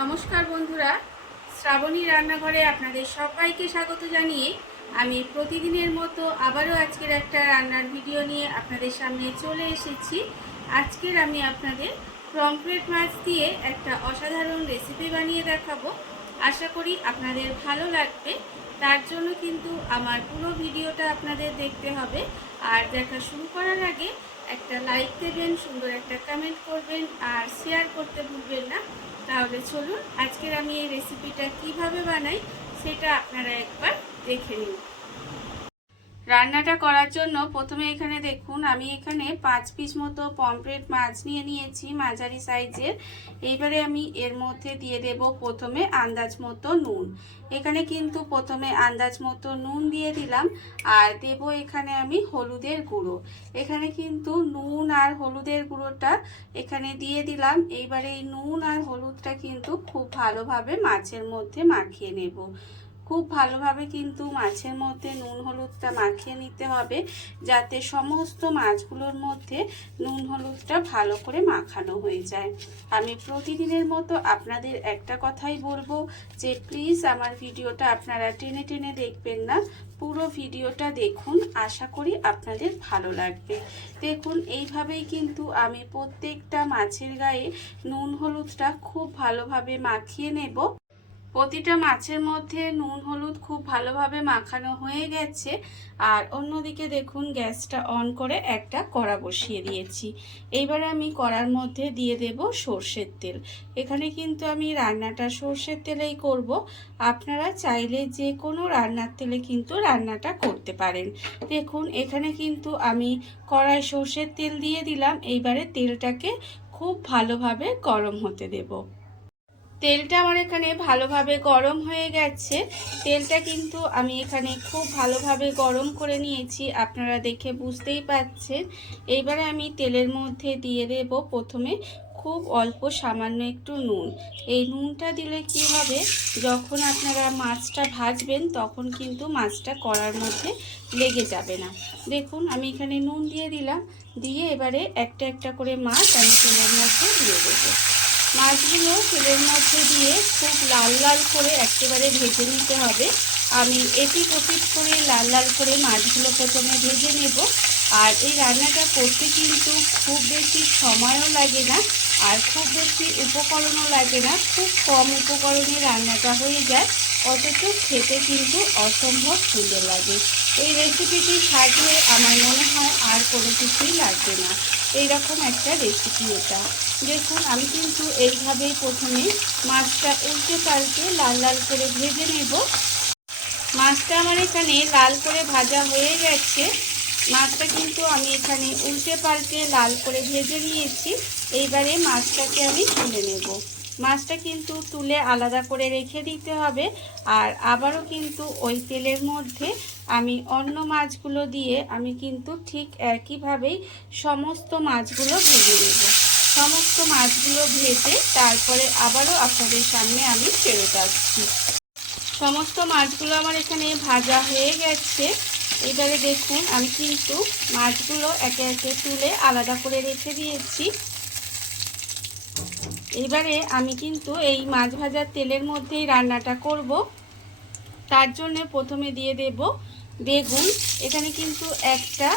নমস্কার বন্ধুরা, শ্রাবণী রান্নাঘরে আপনাদের সবাইকে স্বাগত জানিয়ে আমি প্রতিদিনের মতো আবারও আজকের একটা রান্নার ভিডিও নিয়ে আপনাদের সামনে চলে এসেছি। আজকের আমি আপনাদের পমফ্রেট মাছ দিয়ে একটা অসাধারণ রেসিপি বানিয়ে দেখাবো। আশা করি আপনাদের ভালো লাগবে। তার জন্য কিন্তু আমার পুরো ভিডিওটা আপনাদের দেখতে হবে। আর দেখা শুরু করার আগে একটা লাইক দেবেন, সুন্দর একটা কমেন্ট করবেন আর শেয়ার করতে ভুলবেন না। তাহলে চলুন আজকের আমি এই রেসিপিটা কিভাবে বানাই সেটা আপনারা একবার দেখে নিন। রান্নাটা করার জন্য প্রথমে এখানে দেখুন আমি এখানে 5 পিস মতো পমফ্রেট মাছ নিয়ে নিয়েছি, মাঝারি সাইজের। এইবারে আমি এর মধ্যে দিয়ে দেব প্রথমে আন্দাজ মতো নুন। এখানে কিন্তু প্রথমে আন্দাজ মতো নুন দিয়ে দিলাম আর দেব এখানে আমি হলুদের গুঁড়ো। এখানে কিন্তু নুন আর হলুদের গুঁড়োটা এখানে দিয়ে দিলাম। এইবারে এই নুন আর হলুদটা কিন্তু খুব ভালোভাবে মাছের মধ্যে মাখিয়ে নেব। খুব ভালোভাবে কিন্তু মাছের মধ্যে নুন হলুদটা মাখিয়ে নিতে হবে, যাতে সমস্ত মাছগুলোর মধ্যে নুন হলুদটা ভালো করে মাখানো হয়ে যায়। আমি প্রতিদিনের মতো আপনাদের একটা কথাই বলবো যে প্লিজ আমার ভিডিওটা আপনারা টেনে টেনে দেখবেন না, পুরো ভিডিওটা দেখুন। আশা করি আপনাদের ভালো লাগবে। দেখুন এইভাবেই কিন্তু আমি প্রত্যেকটা মাছের গায়ে নুন হলুদটা খুব ভালোভাবে মাখিয়ে নেব। প্রতিটা মাছের মধ্যে নুন হলুদ খুব ভালোভাবে মাখানো হয়ে গেছে। আর অন্যদিকে দেখুন গ্যাসটা অন করে একটা কড়া বসিয়ে দিয়েছি। এইবার আমি কড়ার মধ্যে দিয়ে দেব সর্ষের তেল। এখানে কিন্তু আমি রান্নাটা সর্ষের তেলেই করব। আপনারা চাইলে যে কোনো রান্নার তেলে কিন্তু রান্নাটা করতে পারেন। দেখুন এখানে কিন্তু আমি কড়ায় সর্ষের তেল দিয়ে দিলাম। এইবারে তেলটাকে খুব ভালোভাবে গরম হতে দেব। তেলটা আমার এখানে ভালোভাবে গরম হয়ে গেছে। তেলটা কিন্তু আমি এখানে খুব ভালোভাবে গরম করে নিয়েছি, আপনারা দেখে বুঝতেই পাচ্ছেন। এইবারে আমি তেলের মধ্যে দিয়ে দেব প্রথমে খুব অল্প সামান্য একটু নুন। এই নুনটা দিলে কি হবে, যখন আপনারা মাছটা ভাজবেন তখন কিন্তু মাছটা কড়ার মধ্যে লেগে যাবে না। দেখুন আমি এখানে নুন দিয়ে দিলাম, দিয়ে এবারে একটা একটা করে মাছ আমি তেলের মধ্যে দিয়ে দেবো। মাছগুলো তেলের মধ্যে দিয়ে খুব লাল লাল করে একেবারে ভেজে নিতে হবে। আমি এপিট ওপিট করে লাল লাল করে মাছগুলো প্রথমে ভেজে নেব। আর এই রান্নাটা করতে কিন্তু খুব বেশি সময়ও লাগে না আর খুব বেশি উপকরণও লাগে না। খুব কম উপকরণে রান্নাটা হয়ে যায়, অথচ খেতে কিন্তু অসম্ভব সুন্দর লাগে। এই রেসিপিটি সাজিয়ে আমার মনে হয় আর কোনো কিছুই লাগবে না। এইরকম একটা রেসিপি এটা। দেখুন আমি কিন্তু এইভাবেই প্রথমে মাছটা উল্টে পাল্টে লাল লাল করে ভেজে নেব। মাছটা আমার এখানে লাল করে ভাজা হয়ে গেছে। মাছটা কিন্তু আমি এখানে উল্টে পাল্টে লাল করে ভেজে নিয়েছি। এইবারে মাছটাকে আমি তুলে নেব। মাছটা কিন্তু তুলে আলাদা করে রেখে দিতে হবে। আর আবারও কিন্তু ওই তেলের মধ্যে আমি অন্য মাছগুলো দিয়ে আমি কিন্তু ঠিক একইভাবেই সমস্ত মাছগুলো ভেজে নেব। সমস্ত মাছগুলো ভেজে তারপরে আবারও আপনাদের সামনে আমি ফেরত আসছি। সমস্ত মাছগুলো আমার এখানে ভাজা হয়ে গেছে। এবারে দেখুন আমি কিন্তু মাছগুলো একে একে তুলে আলাদা করে রেখে দিয়েছি। এবারে আমি কিন্তু এই মাছ ভাজার তেলের মধ্যেই রান্নাটা করব। তার জন্য প্রথমে দিয়ে দেব বেগুন। এখানে কিন্তু একটা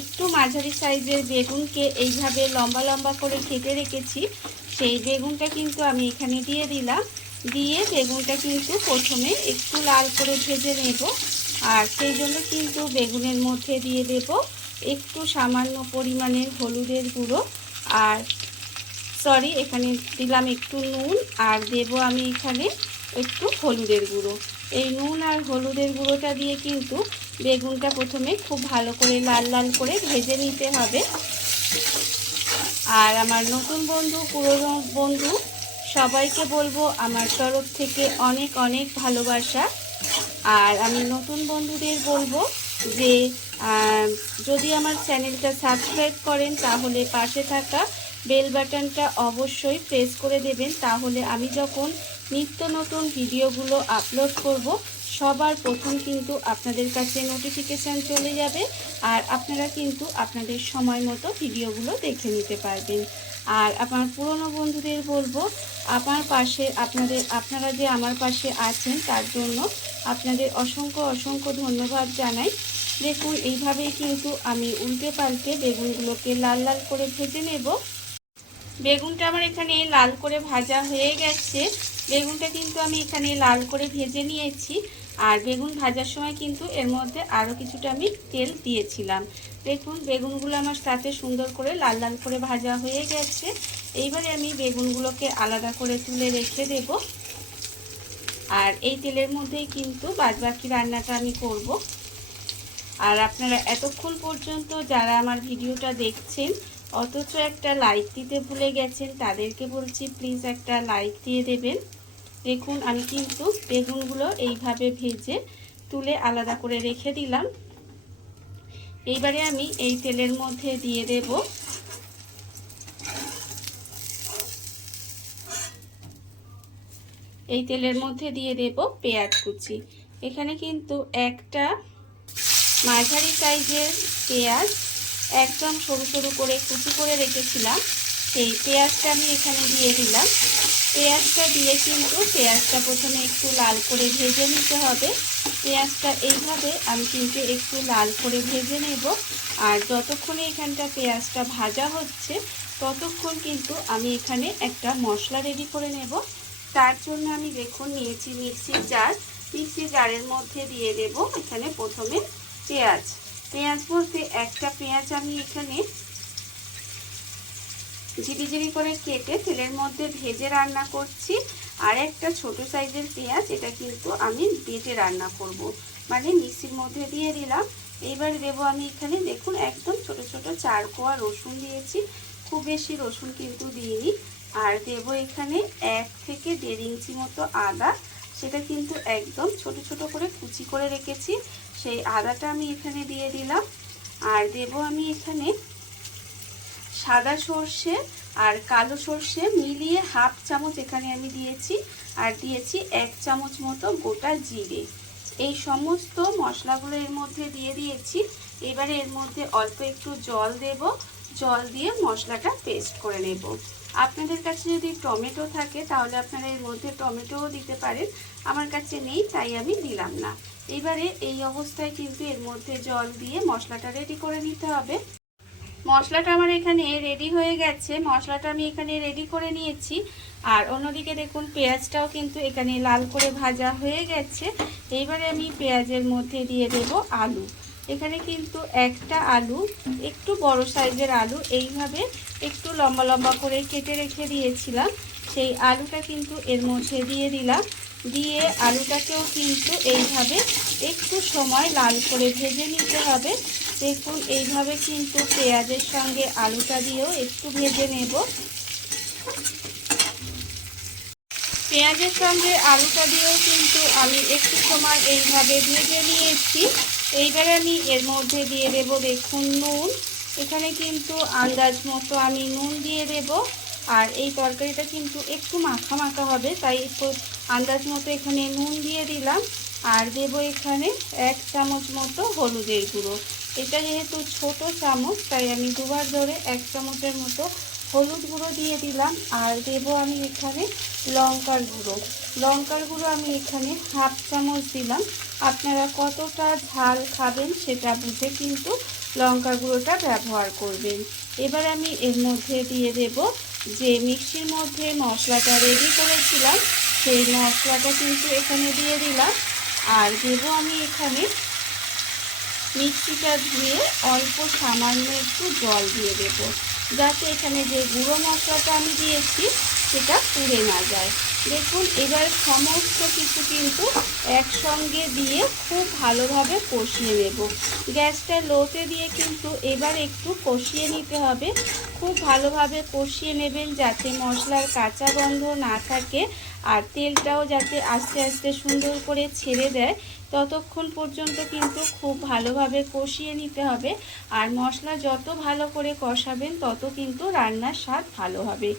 একটু মাঝারি সাইজের বেগুনকে এইভাবে লম্বা লম্বা করে কেটে রেখেছি, সেই বেগুনটা কিন্তু আমি এখানে দিয়ে দিলাম। দিয়ে বেগুনটা কিন্তু প্রথমে একটু লাল করে ভেজে নেব। আর সেই জন্য কিন্তু বেগুনের মধ্যে দিয়ে দেব একটু সামান্য পরিমাণের হলুদের গুঁড়ো, আর এখানে দিলাম একটু নুন, আর দেব আমি এখানে একটু হলুদের গুঁড়ো। এই নুন আর হলুদের গুঁড়োটা দিয়ে কিন্তু বেগুনটা প্রথমে খুব ভালো করে লাল লাল করে ভেজে নিতে হবে। আর আমার নতুন বন্ধু পুরনো বন্ধু সবাইকে বলবো আমার তরফ থেকে অনেক অনেক ভালোবাসা। আর আমি নতুন বন্ধুদের বলবো যে যদি আমার চ্যানেলটা সাবস্ক্রাইব করেন তাহলে পাশে থাকা বেল বাটনটা অবশ্যই প্রেস করে দেবেন, তাহলে আমি যখন নিত্য নতুন ভিডিওগুলো আপলোড করব সবার প্রথম কিন্তু আপনাদের কাছে নোটিফিকেশান চলে যাবে, আর আপনারা কিন্তু আপনাদের সময় মতো ভিডিওগুলো দেখে নিতে পারবেন। আর আমার পুরনো বন্ধুদের বলবো, আমার পাশে আপনারা যে আমার পাশে আছেন তার জন্য আপনাদের অসংখ্য অসংখ্য ধন্যবাদ জানাই। দেখুন, এইভাবেই কিন্তু আমি উল্টে পাল্টে বেগুনগুলোকে লাল লাল করে ভেজে নেব। বেগুনটা আমার এখানে লাল করে ভাজা হয়ে গেছে। বেগুনটা কিন্তু আমি এখানে লাল করে ভেজে নিয়েছি। আর বেগুন ভাজার সময় কিন্তু এর মধ্যে আরও কিছুটা আমি তেল দিয়েছিলাম। দেখুন, বেগুনগুলো আমার সাথে সুন্দর করে লাল লাল করে ভাজা হয়ে গেছে। এইবারে আমি বেগুনগুলোকে আলাদা করে তুলে রেখে দেব। আর এই তেলের মধ্যেই কিন্তু বাদবাকি রান্নাটা আমি করব। আর আপনারা এতক্ষণ পর্যন্ত যারা আমার ভিডিওটা দেখছেন অথচ একটা লাইক দিতে ভুলে গেছেন, তাদেরকে বলছি প্লিজ একটা লাইক দিয়ে দেবেন। দেখুন, আমি কিন্তু বেগুনগুলো এইভাবে ভেজে তুলে আলাদা করে রেখে দিলাম। এইবারে আমি এই তেলের মধ্যে দিয়ে দেব পেঁয়াজ কুচি। এখানে কিন্তু একটা মাঝারি সাইজের পেঁয়াজ একদম সরু সরু করে কুচি করে রেখেছিলাম, সেই পেঁয়াজটা আমি এখানে দিয়ে দিলাম। পেঁয়াজটা দিয়ে কিন্তু পেঁয়াজটা প্রথমে একটু লাল করে ভেজে নিতে হবে। পেঁয়াজটা এইভাবে আমি কিন্তু একটু লাল করে ভেজে নেব। আর যতক্ষণে এখানটা পেঁয়াজটা ভাজা হচ্ছে ততক্ষণ কিন্তু আমি এখানে একটা মশলা রেডি করে নেব। তার জন্য আমি দেখুন নিয়েছি মিক্সির জার। মিক্সির জারের মধ্যে দিয়ে দেব এখানে প্রথমে পেঁয়াজ বলতে একটা পেঁয়াজ আমি এখানে ঝিরিঝিরি করে কেটে তেলের মধ্যে ভেজে রান্না করছি। আর একটা ছোট সাইজের পেঁয়াজ, এটা কিন্তু আমি বেটে রান্না করব, মানে মিক্সির মধ্যে দিয়ে দিলাম। এইবার দেবো আমি এখানে দেখুন একদম ছোট ছোট 4 কোয়া রসুন দিয়েছি, খুব বেশি রসুন কিন্তু দিইনি। আর দেবো এখানে 1 থেকে 1.5 ইঞ্চি মতো আদা, সেটা কিন্তু একদম ছোট ছোট করে কুচি করে রেখেছি, সেই আদাটা আমি এখানে দিয়ে দিলাম। আর দেবো আমি এখানে সাদা সর্ষে আর কালো সর্ষে মিলিয়ে 1/2 চামচ এখানে আমি দিয়েছি। আর দিয়েছি 1 চামচ মতো গোটা জিরে। এই সমস্ত মশলাগুলো এর মধ্যে দিয়ে দিয়েছি। এবারে এর মধ্যে অল্প একটু জল দেব, জল দিয়ে মশলাটা পেস্ট করে নেব। আপনাদের কাছে যদি টমেটো থাকে তাহলে আপনারা এর মধ্যে টমেটোও দিতে পারেন, আমার কাছে নেই তাই আমি দিলাম না। এবারে এই অবস্থায় কিন্তু এর মধ্যে জল দিয়ে মশলাটা রেডি করে নিতে হবে। মশলাটা আমার এখানে রেডি হয়ে গেছে, মশলাটা আমি এখানে রেডি করে নিয়েছি। আর অন্যদিকে দেখুন পেঁয়াজটাও কিন্তু এখানে লাল করে ভাজা হয়ে গেছে। এইবারে আমি পেঁয়াজের মধ্যে দিয়ে দেব আলু। এখানে কিন্তু একটা আলু, একটু বড় সাইজের আলু, এইভাবে একটু লম্বা লম্বা করে কেটে রেখে দিয়েছিলাম, সেই আলুটা কিন্তু এর মধ্যে দিয়ে দিলাম। দিয়ে আলুটাকেও কিন্তু এইভাবে একটু সময় লাল করে ভেজে নিতে হবে। দেখুন, এইভাবে কিন্তু পেঁয়াজের সঙ্গে আলুটা দিয়েও একটু ভেজে নেব। পেঁয়াজের সঙ্গে আলুটা দিয়েও কিন্তু আমি একটু সময় এইভাবে ভেজে নিয়েছি। এইবারে আমি এর মধ্যে দিয়ে দেব দেখুন নুন। এখানে কিন্তু আন্দাজ মতো আমি নুন দিয়ে দেব। আর এই তরকারিটা কিন্তু একটু মাখা মাখা হবে, তাই একটু আন্দাজ মতো এখানে নুন দিয়ে দিলাম। আর দেব এখানে 1 চামচ মতো হলুদের গুঁড়ো। এটা যেহেতু ছোট চামচ তাই আমি দুবার ধরে 1 চামচের মতো হলুদ গুঁড়ো দিয়ে দিলাম। আর দেব আমি এখানে লঙ্কার গুঁড়ো আমি এখানে 1/2 চামচ দিলাম। আপনারা কতটা ঝাল খাবেন সেটা বুঝে কিন্তু লঙ্কার গুঁড়োটা ব্যবহার করবেন। এবার আমি এর মধ্যে দিয়ে দেব যে মিক্সির মধ্যে মশলাটা রেডি করেছিলাম, সেই মশলাটা কিন্তু এখানে দিয়ে দিলাম। আর দেব আমি এখানে মিক্সিটা ধুয়ে অল্প সামান্য একটু জল দিয়ে দেব, যাতে এখানে যে গুঁড়ো মশলাটা আমি দিয়েছি সেটা পুড়ে না যায়। দেখুন, এবার সমস্ত কিছু কিন্তু একসঙ্গে দিয়ে খুব ভালোভাবে কষিয়ে নেব। গ্যাসটা লোতে দিয়ে কিন্তু এবার একটু কষিয়ে নিতে হবে। খুব ভালোভাবে কষিয়ে নেবেন যাতে মশলার কাঁচা গন্ধ না থাকে আর তেলটাও যাতে আস্তে আস্তে সুন্দর করে ছেড়ে দেয়, ততক্ষণ পর্যন্ত কিন্তু খুব ভালোভাবে কষিয়ে নিতে হবে। আর মশলা যত ভালো করে কষাবেন তত কিন্তু রান্নার স্বাদ ভালো হবে।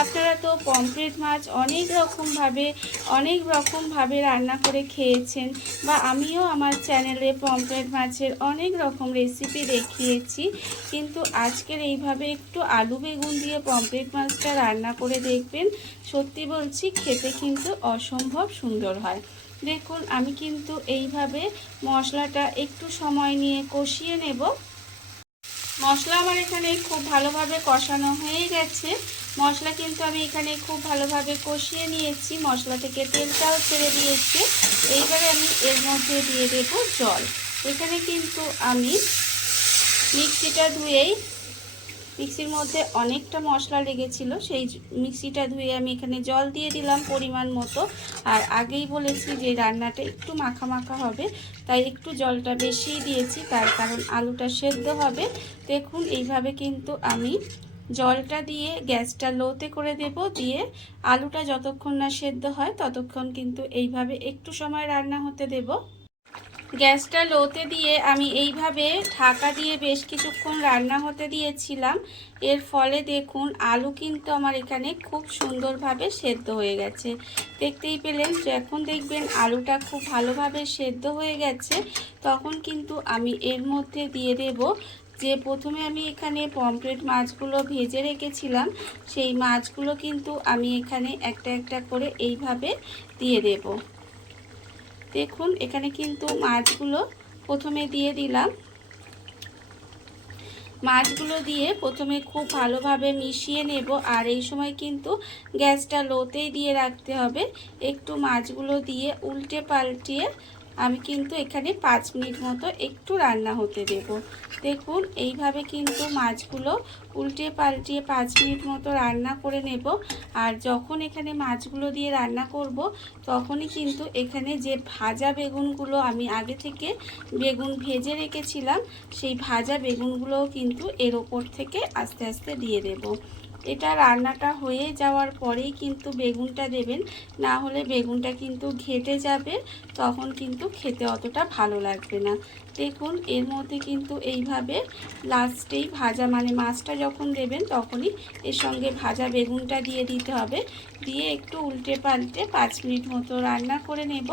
আপনারা তো পমফ্রেট মাছ অনেক রকমভাবে রান্না করে খেয়েছেন, বা আমিও আমার চ্যানেলে পমফ্রেট মাছের অনেক রকম রেসিপি দেখিয়েছি, কিন্তু আজকের এইভাবে একটু আলু বেগুন দিয়ে পমফ্রেট মাছটা রান্না করে দেখবেন। সত্যি বলছি, খেতে কিন্তু অসম্ভব সুন্দর হয়। দেখুন, আমি কিন্তু এইভাবে মশলাটা একটু সময় নিয়ে কষিয়ে নেব। মশলা আমার এখানে খুব ভালোভাবে কষানো হয়ে গেছে। মশলা কিন্তু আমি এখানে খুব ভালোভাবে কষিয়ে নিয়েছি, মশলা থেকে তেলটাও ছেড়ে দিয়েছে। এইবারে আমি এর মধ্যে দিয়ে দেব জল। এখানে কিন্তু আমি মিক্সির মধ্যে অনেকটা মশলা লেগেছিল, সেই মিক্সিটা ধুয়ে আমি এখানে জল দিয়ে দিলাম পরিমাণ মতো। আর আগেই বলেছি যে রান্নাটা একটু মাখা মাখা হবে, তাই একটু জলটা বেশিই দিয়েছি, তার কারণ আলুটা সেদ্ধ হবে। দেখুন, এইভাবে কিন্তু আমি জলটা দিয়ে গ্যাসটা লোতে করে দেব, দিয়ে আলুটা যতক্ষণ না সেদ্ধ হয় ততক্ষণ কিন্তু এইভাবে একটু সময় রান্না হতে দেব। গ্যাসটা লোতে দিয়ে আমি এইভাবে ঢাকা দিয়ে বেশ কিছুক্ষণ রান্না হতে দিয়েছিলাম। এর ফলে দেখুন, আলু কিন্তু আমার এখানে খুব সুন্দরভাবে সেদ্ধ হয়ে গেছে। দেখতেই পেলেন। যখন দেখবেন আলুটা খুব ভালোভাবে সেদ্ধ হয়ে গেছে, তখন কিন্তু আমি এর মধ্যে দিয়ে দেব যে প্রথমে আমি এখানে পমফ্রেট মাছগুলো ভেজে রেখেছিলাম, সেই মাছগুলো কিন্তু আমি এখানে একটা একটা করে এইভাবে দিয়ে দেব। দেখুন, এখানে কিন্তু মাছগুলো প্রথমে দিয়ে দিলাম। মাছগুলো দিয়ে প্রথমে খুব ভালোভাবে মিশিয়ে নেব, আর এই সময় কিন্তু গ্যাসটা লোতেই দিয়ে রাখতে হবে। একটু মাছগুলো দিয়ে উল্টে পাল্টিয়ে আমি কিন্তু এখানে 5 মিনিট মতো একটু রান্না হতে দেব। দেখুন, এইভাবে কিন্তু মাছগুলো উল্টে পাল্টিয়ে 5 মিনিট মতো রান্না করে নেব। আর যখন এখানে মাছগুলো দিয়ে রান্না করব, তখনই কিন্তু এখানে যে ভাজা বেগুনগুলো আমি আগে থেকে বেগুন ভেজে রেখেছিলাম, সেই ভাজা বেগুনগুলোও কিন্তু এর ওপর থেকে আস্তে আস্তে দিয়ে দেব। এটা রান্নাটা হয়ে যাওয়ার পরেই কিন্তু বেগুনটা দেবেন, না হলে বেগুনটা কিন্তু ঘেটে যাবে, তখন কিন্তু খেতে অতটা ভালো লাগবে না। দেখুন, এর মধ্যে কিন্তু এইভাবে লাস্টেই ভাজা মাছটা যখন দেবেন তখনই এর সঙ্গে ভাজা বেগুনটা দিয়ে দিতে হবে। দিয়ে একটু উল্টে পাল্টে 5 মিনিট মতো রান্না করে নেব।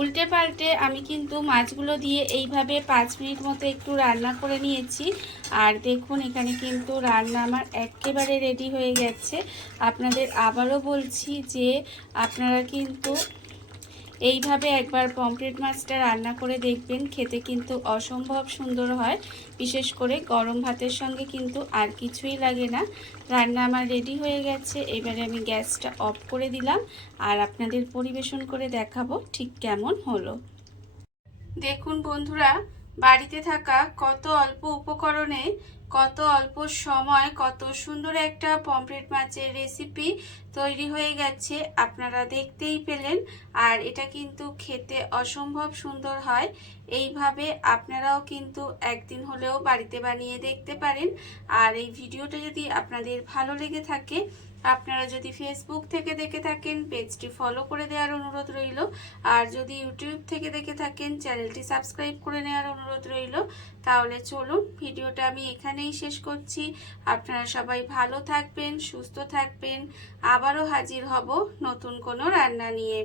উল্টে পাল্টে আমি কিন্তু মাছগুলো দিয়ে এইভাবে 5 মিনিট মতো একটু রান্না করে নিয়েছি। আর দেখুন, এখানে কিন্তু রান্না আমার একেবারে রেডি হয়ে গেছে। আপনাদের আবারও বলছি যে আপনারা কিন্তু এইভাবে একবার পমফ্রেট মাছটা রান্না করে দেখবেন, খেতে কিন্তু অসম্ভব সুন্দর হয়। বিশেষ করে গরম ভাতের সঙ্গে কিন্তু আর কিছুই লাগে না। রান্না আমার রেডি হয়ে গেছে। এবারে আমি গ্যাসটা অফ করে দিলাম, আর আপনাদের পরিবেশন করে দেখাবো ঠিক কেমন হলো। দেখুন বন্ধুরা, বাড়িতে থাকা কত অল্প উপকরণে কত অল্প সময় কত সুন্দর একটা পমফ্রেট মাছের রেসিপি তৈরি হয়ে গেছে, আপনারা দেখতেই পেলেন। আর এটা কিন্তু খেতে অসম্ভব সুন্দর হয়। এইভাবে আপনারাও কিন্তু একদিন হলেও বাড়িতে বানিয়ে দেখতে পারেন। আর এই ভিডিওটা যদি আপনাদের ভালো লেগে থাকে, আপনারা যদি ফেসবুক থেকে দেখে থাকেন, পেজটি ফলো করে দেওয়ার অনুরোধ রইল। আর যদি ইউটিউব থেকে দেখে থাকেন, চ্যানেলটি সাবস্ক্রাইব করে নেওয়ার অনুরোধ রইল। তাহলে চলুন, ভিডিওটা আমি এখানেই শেষ করছি। আপনারা সবাই ভালো থাকবেন, সুস্থ থাকবেন। আবারও হাজির হব নতুন কোনো রান্না নিয়ে।